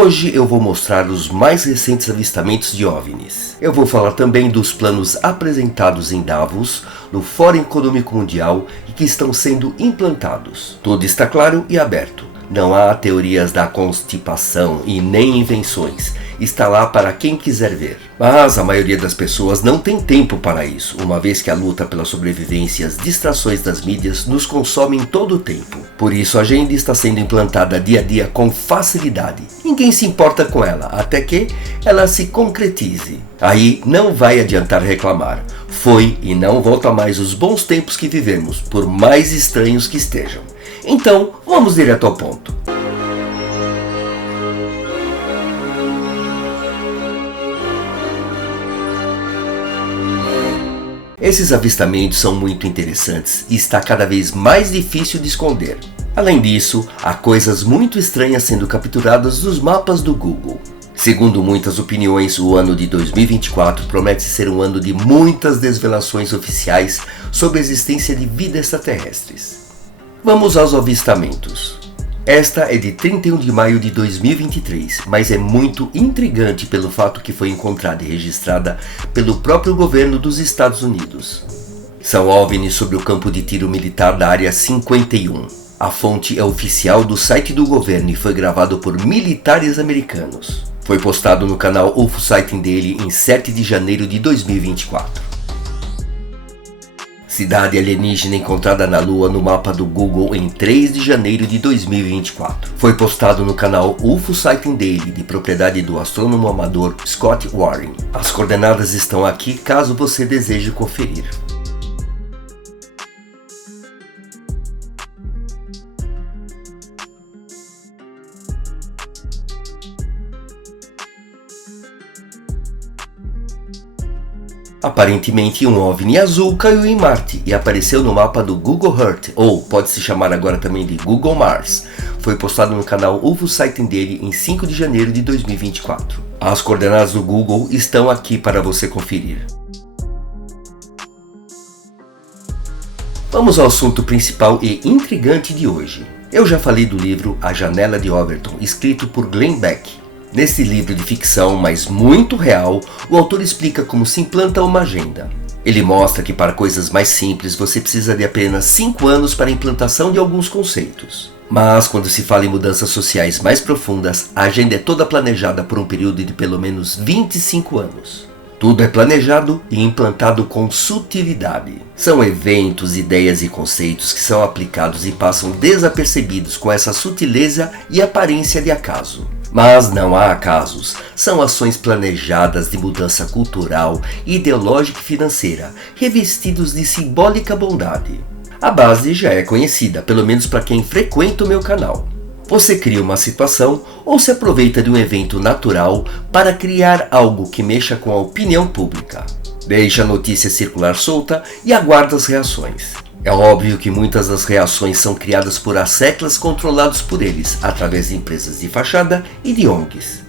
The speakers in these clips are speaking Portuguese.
Hoje eu vou mostrar os mais recentes avistamentos de OVNIs. Eu vou falar também dos planos apresentados em Davos, no Fórum Econômico Mundial e que estão sendo implantados. Tudo está claro e aberto. Não há teorias da constipação e nem invenções. Está lá para quem quiser ver. Mas a maioria das pessoas não tem tempo para isso, uma vez que a luta pela sobrevivência e as distrações das mídias nos consomem todo o tempo. Por isso a agenda está sendo implantada dia a dia com facilidade. Ninguém se importa com ela, até que ela se concretize. Aí não vai adiantar reclamar. Foi e não volta mais os bons tempos que vivemos, por mais estranhos que estejam. Então, vamos direto ao ponto. Esses avistamentos são muito interessantes e está cada vez mais difícil de esconder. Além disso, há coisas muito estranhas sendo capturadas nos mapas do Google. Segundo muitas opiniões, o ano de 2024 promete ser um ano de muitas desvelações oficiais sobre a existência de vida extraterrestres. Vamos aos avistamentos. Esta é de 31 de maio de 2023, mas é muito intrigante pelo fato que foi encontrada e registrada pelo próprio governo dos Estados Unidos. São OVNIs sobre o campo de tiro militar da Área 51. A fonte é oficial do site do governo e foi gravado por militares americanos. Foi postado no canal UFO Sighting Daily em 7 de janeiro de 2024. Cidade alienígena encontrada na Lua no mapa do Google em 3 de janeiro de 2024. Foi postado no canal UFO Sighting Daily, de propriedade do astrônomo amador Scott Warren. As coordenadas estão aqui caso você deseje conferir. Aparentemente um OVNI azul caiu em Marte e apareceu no mapa do Google Earth, ou pode se chamar agora também de Google Mars. Foi postado no canal UFO Sighting Daily em 5 de janeiro de 2024. As coordenadas do Google estão aqui para você conferir. Vamos ao assunto principal e intrigante de hoje. Eu já falei do livro A Janela de Overton, escrito por Glenn Beck. Nesse livro de ficção, mas muito real, o autor explica como se implanta uma agenda. Ele mostra que para coisas mais simples você precisa de apenas 5 anos para a implantação de alguns conceitos. Mas quando se fala em mudanças sociais mais profundas, a agenda é toda planejada por um período de pelo menos 25 anos. Tudo é planejado e implantado com sutilidade. São eventos, ideias e conceitos que são aplicados e passam desapercebidos com essa sutileza e aparência de acaso. Mas não há acasos, são ações planejadas de mudança cultural, ideológica e financeira, revestidos de simbólica bondade. A base já é conhecida, pelo menos para quem frequenta o meu canal. Você cria uma situação ou se aproveita de um evento natural para criar algo que mexa com a opinião pública. Deixa a notícia circular solta e aguarda as reações. É óbvio que muitas das reações são criadas por asseclas controlados por eles, através de empresas de fachada e de ONGs.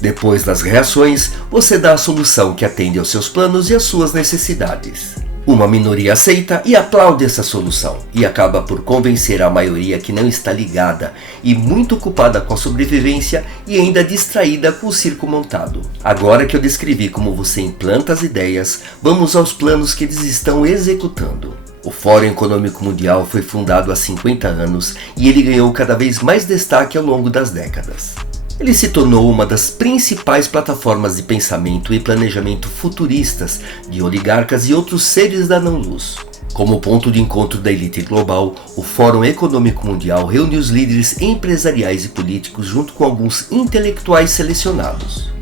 Depois das reações, você dá a solução que atende aos seus planos e às suas necessidades. Uma minoria aceita e aplaude essa solução, e acaba por convencer a maioria que não está ligada e muito ocupada com a sobrevivência e ainda distraída com o circo montado. Agora que eu descrevi como você implanta as ideias, vamos aos planos que eles estão executando. O Fórum Econômico Mundial foi fundado há 50 anos e ele ganhou cada vez mais destaque ao longo das décadas. Ele se tornou uma das principais plataformas de pensamento e planejamento futuristas de oligarcas e outros seres da não-luz. Como ponto de encontro da elite global, o Fórum Econômico Mundial reúne os líderes empresariais e políticos junto com alguns intelectuais selecionados.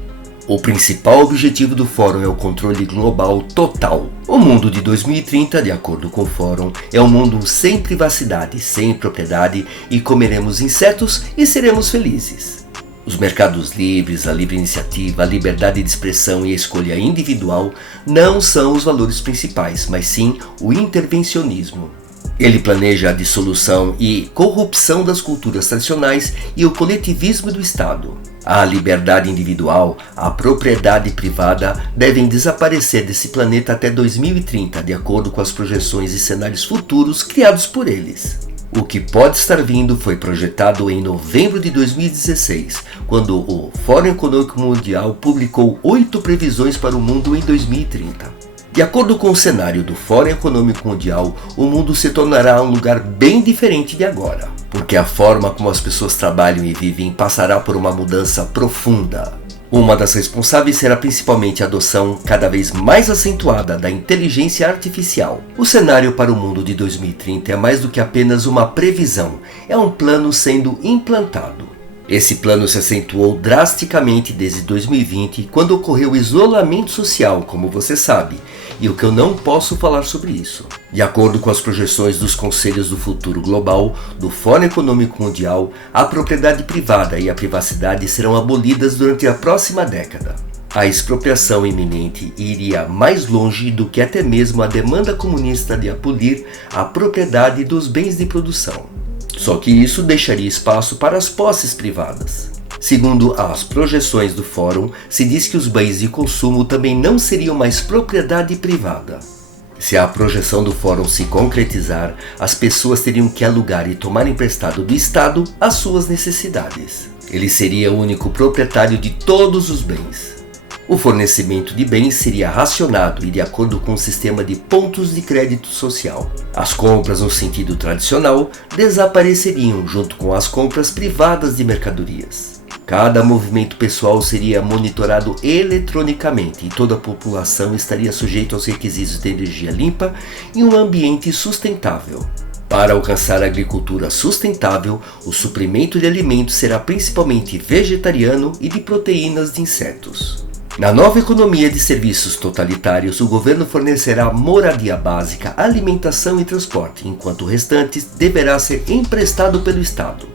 O principal objetivo do fórum é o controle global total. O mundo de 2030, de acordo com o fórum, é um mundo sem privacidade, sem propriedade e comeremos insetos e seremos felizes. Os mercados livres, a livre iniciativa, a liberdade de expressão e a escolha individual não são os valores principais, mas sim o intervencionismo. Ele planeja a dissolução e corrupção das culturas tradicionais e o coletivismo do Estado. A liberdade individual, a propriedade privada devem desaparecer desse planeta até 2030, de acordo com as projeções e cenários futuros criados por eles. O que pode estar vindo foi projetado em novembro de 2016, quando o Fórum Econômico Mundial publicou 8 previsões para o mundo em 2030. De acordo com o cenário do Fórum Econômico Mundial, o mundo se tornará um lugar bem diferente de agora, porque a forma como as pessoas trabalham e vivem passará por uma mudança profunda. Uma das responsáveis será principalmente a adoção cada vez mais acentuada da inteligência artificial. O cenário para o mundo de 2030 é mais do que apenas uma previsão, é um plano sendo implantado. Esse plano se acentuou drasticamente desde 2020, quando ocorreu o isolamento social, como você sabe, e o que eu não posso falar sobre isso. De acordo com as projeções dos Conselhos do Futuro Global, do Fórum Econômico Mundial, a propriedade privada e a privacidade serão abolidas durante a próxima década. A expropriação iminente iria mais longe do que até mesmo a demanda comunista de abolir a propriedade dos bens de produção. Só que isso deixaria espaço para as posses privadas. Segundo as projeções do fórum, se diz que os bens de consumo também não seriam mais propriedade privada. Se a projeção do fórum se concretizar, as pessoas teriam que alugar e tomar emprestado do Estado as suas necessidades. Ele seria o único proprietário de todos os bens. O fornecimento de bens seria racionado e de acordo com o sistema de pontos de crédito social. As compras no sentido tradicional desapareceriam junto com as compras privadas de mercadorias. Cada movimento pessoal seria monitorado eletronicamente e toda a população estaria sujeita aos requisitos de energia limpa e um ambiente sustentável. Para alcançar a agricultura sustentável, o suprimento de alimentos será principalmente vegetariano e de proteínas de insetos. Na nova economia de serviços totalitários, o governo fornecerá moradia básica, alimentação e transporte, enquanto o restante deverá ser emprestado pelo Estado.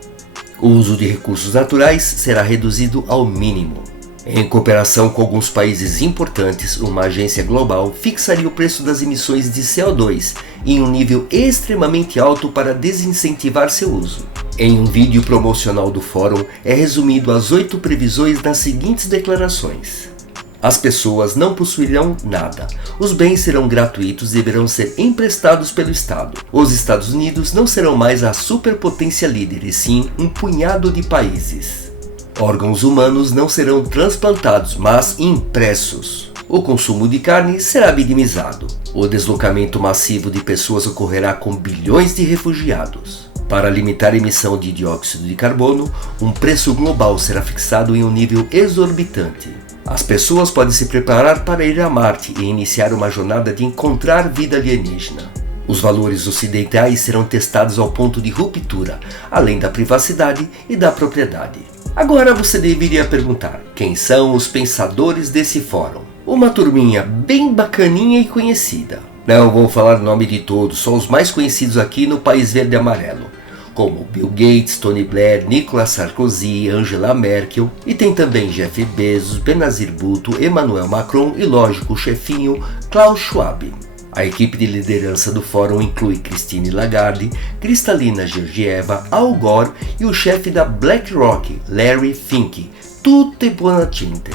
O uso de recursos naturais será reduzido ao mínimo. Em cooperação com alguns países importantes, uma agência global fixaria o preço das emissões de CO2 em um nível extremamente alto para desincentivar seu uso. Em um vídeo promocional do fórum, é resumido as 8 previsões nas seguintes declarações. As pessoas não possuirão nada. Os bens serão gratuitos e deverão ser emprestados pelo Estado. Os Estados Unidos não serão mais a superpotência líder, e sim um punhado de países. Órgãos humanos não serão transplantados, mas impressos. O consumo de carne será minimizado. O deslocamento massivo de pessoas ocorrerá com bilhões de refugiados. Para limitar a emissão de dióxido de carbono, um preço global será fixado em um nível exorbitante. As pessoas podem se preparar para ir a Marte e iniciar uma jornada de encontrar vida alienígena. Os valores ocidentais serão testados ao ponto de ruptura, além da privacidade e da propriedade. Agora você deveria perguntar, quem são os pensadores desse fórum? Uma turminha bem bacaninha e conhecida. Não vou falar o nome de todos, só os mais conhecidos aqui no País Verde e Amarelo, como Bill Gates, Tony Blair, Nicolas Sarkozy, Angela Merkel, e tem também Jeff Bezos, Benazir Bhutto, Emmanuel Macron e, lógico, o chefinho Klaus Schwab. A equipe de liderança do fórum inclui Christine Lagarde, Kristalina Georgieva, Al Gore e o chefe da BlackRock, Larry Fink, tutte buona gente.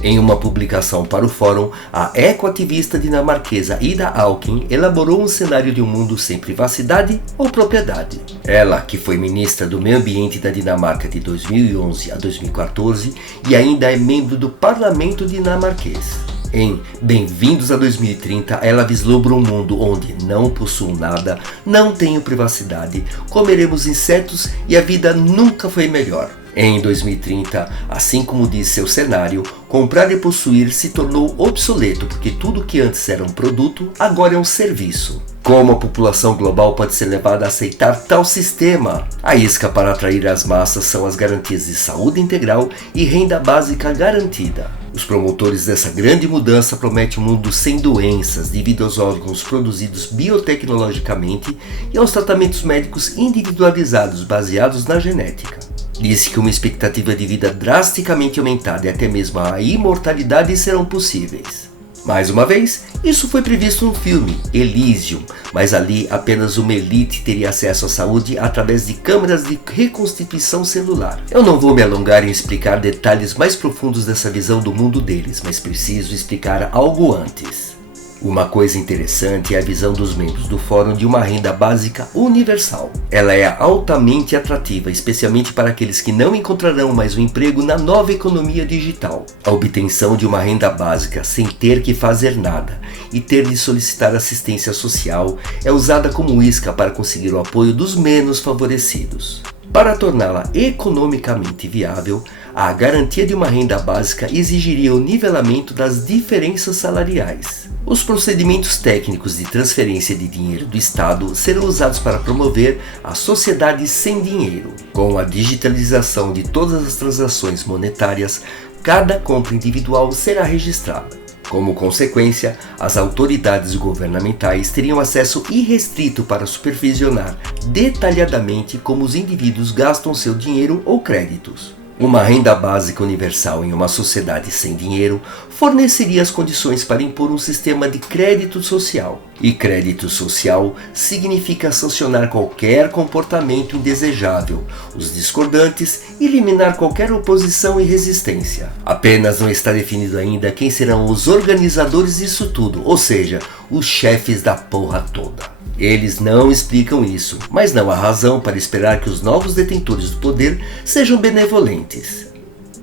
Em uma publicação para o fórum, a ecoativista dinamarquesa Ida Auken elaborou um cenário de um mundo sem privacidade ou propriedade. Ela, que foi ministra do Meio Ambiente da Dinamarca de 2011 a 2014 e ainda é membro do parlamento dinamarquês. Em Bem-vindos a 2030, ela vislumbra um mundo onde não possuo nada, não tenho privacidade, comeremos insetos e a vida nunca foi melhor. Em 2030, assim como diz seu cenário, comprar e possuir se tornou obsoleto porque tudo que antes era um produto, agora é um serviço. Como a população global pode ser levada a aceitar tal sistema? A isca para atrair as massas são as garantias de saúde integral e renda básica garantida. Os promotores dessa grande mudança prometem um mundo sem doenças devido aos órgãos produzidos biotecnologicamente e aos tratamentos médicos individualizados baseados na genética. Disse que uma expectativa de vida drasticamente aumentada e até mesmo a imortalidade serão possíveis. Mais uma vez, isso foi previsto no filme Elysium, mas ali apenas uma elite teria acesso à saúde através de câmeras de reconstituição celular. Eu não vou me alongar em explicar detalhes mais profundos dessa visão do mundo deles, mas preciso explicar algo antes. Uma coisa interessante é a visão dos membros do fórum de uma renda básica universal. Ela é altamente atrativa, especialmente para aqueles que não encontrarão mais um emprego na nova economia digital. A obtenção de uma renda básica sem ter que fazer nada e ter de solicitar assistência social é usada como isca para conseguir o apoio dos menos favorecidos. Para torná-la economicamente viável, a garantia de uma renda básica exigiria o nivelamento das diferenças salariais. Os procedimentos técnicos de transferência de dinheiro do Estado serão usados para promover a sociedade sem dinheiro. Com a digitalização de todas as transações monetárias, cada compra individual será registrada. Como consequência, as autoridades governamentais teriam acesso irrestrito para supervisionar detalhadamente como os indivíduos gastam seu dinheiro ou créditos. Uma renda básica universal em uma sociedade sem dinheiro forneceria as condições para impor um sistema de crédito social. E crédito social significa sancionar qualquer comportamento indesejável, os discordantes e eliminar qualquer oposição e resistência. Apenas não está definido ainda quem serão os organizadores disso tudo, ou seja, os chefes da porra toda. Eles não explicam isso, mas não há razão para esperar que os novos detentores do poder sejam benevolentes.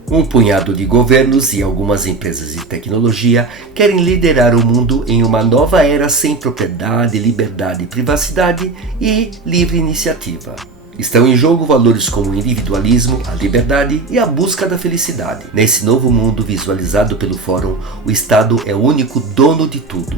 Um punhado de governos e algumas empresas de tecnologia querem liderar o mundo em uma nova era sem propriedade, liberdade, privacidade e livre iniciativa. Estão em jogo valores como o individualismo, a liberdade e a busca da felicidade. Nesse novo mundo visualizado pelo Fórum, o Estado é o único dono de tudo.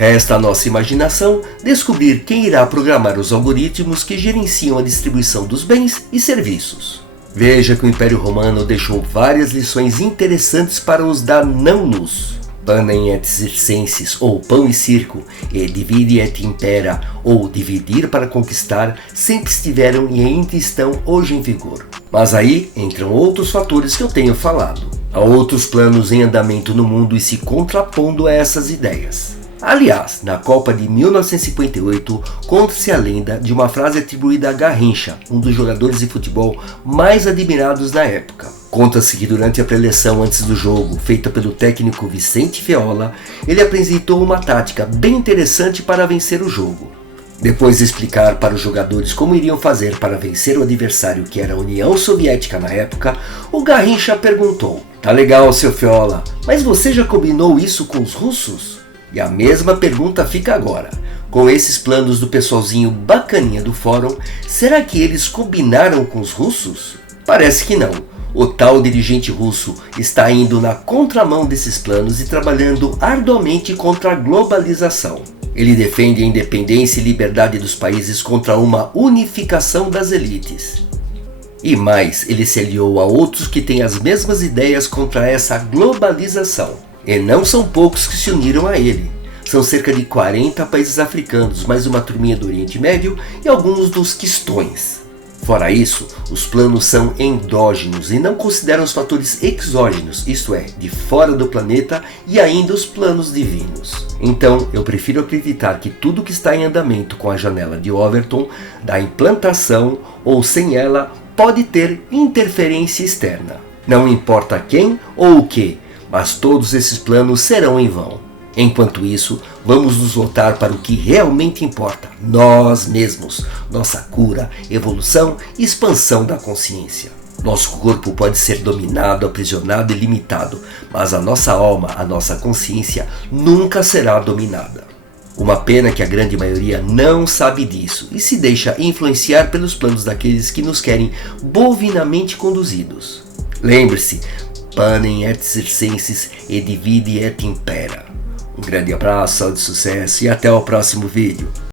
Resta à nossa imaginação descobrir quem irá programar os algoritmos que gerenciam a distribuição dos bens e serviços. Veja que o Império Romano deixou várias lições interessantes para os da não-luz. Panem et circenses, ou pão e circo, e divide et impera, ou dividir para conquistar, sempre estiveram e ainda estão hoje em vigor. Mas aí entram outros fatores que eu tenho falado. Há outros planos em andamento no mundo e se contrapondo a essas ideias. Aliás, na Copa de 1958, conta-se a lenda de uma frase atribuída a Garrincha, um dos jogadores de futebol mais admirados da época. Conta-se que durante a preleção antes do jogo, feita pelo técnico Vicente Feola, ele apresentou uma tática bem interessante para vencer o jogo. Depois de explicar para os jogadores como iriam fazer para vencer o adversário, que era a União Soviética na época, o Garrincha perguntou: "Tá legal, seu Feola, mas você já combinou isso com os russos?" E a mesma pergunta fica agora. Com esses planos do pessoalzinho bacaninha do fórum, será que eles combinaram com os russos? Parece que não. O tal dirigente russo está indo na contramão desses planos e trabalhando arduamente contra a globalização. Ele defende a independência e liberdade dos países contra uma unificação das elites. E mais, ele se aliou a outros que têm as mesmas ideias contra essa globalização. E não são poucos que se uniram a ele. São cerca de 40 países africanos, mais uma turminha do Oriente Médio e alguns dos quistões. Fora isso, os planos são endógenos e não consideram os fatores exógenos, isto é, de fora do planeta, e ainda os planos divinos. Então, eu prefiro acreditar que tudo que está em andamento com a janela de Overton, da implantação ou sem ela, pode ter interferência externa. Não importa quem ou o que, mas todos esses planos serão em vão. Enquanto isso, vamos nos voltar para o que realmente importa, nós mesmos, nossa cura, evolução e expansão da consciência. Nosso corpo pode ser dominado, aprisionado e limitado, mas a nossa alma, a nossa consciência, nunca será dominada. Uma pena que a grande maioria não sabe disso e se deixa influenciar pelos planos daqueles que nos querem bovinamente conduzidos. Lembre-se, panem et circenses e divide et impera. Um grande abraço, saúde e sucesso e até o próximo vídeo.